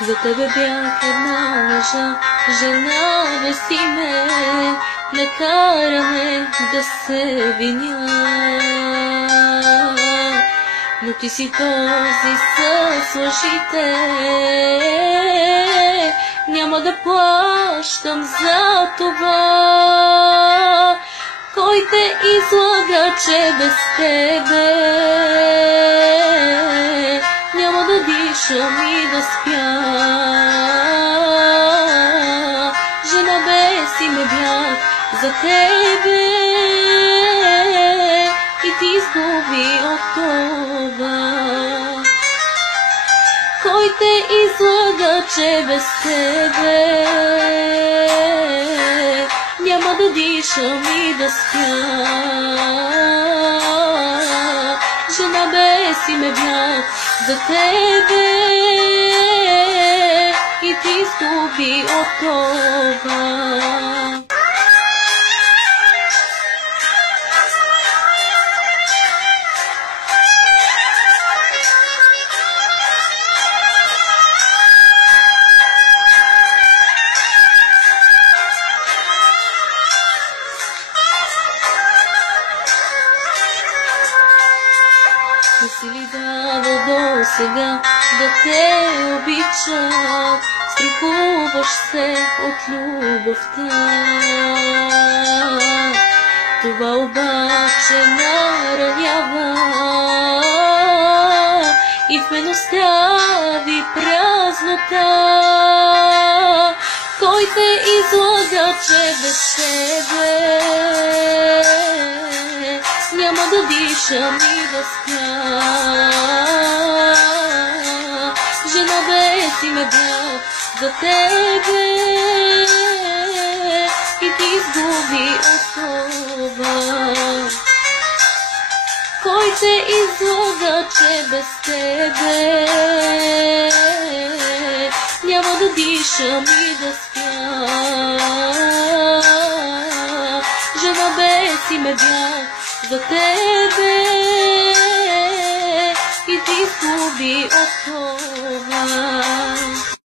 За тебе бях една лъжа, жена вести ме, накара ме да се виня. Но ти си този с лъжите, няма да плащам за това. Кой те излага, че без тебе няма да дишам и да спя? Жена без име бях за тебе и ти изгуби от това. Кой те излага, че без тебе няма да дишам и да спя? Жена без име бях за тебе и ти изгуби от това. Не си ли давал до сега да те обичат? Страхуваш се от любовта. Това обаче наранява и в мен остави празнота. Кой те излага, че без тебе няма да дишам и да спя? Жена без име бях за тебе и ти изгуби от това. Кой те излага, че без тебе няма да дишам и да спя? Жена без име бях за тебе и ти изгуби от това.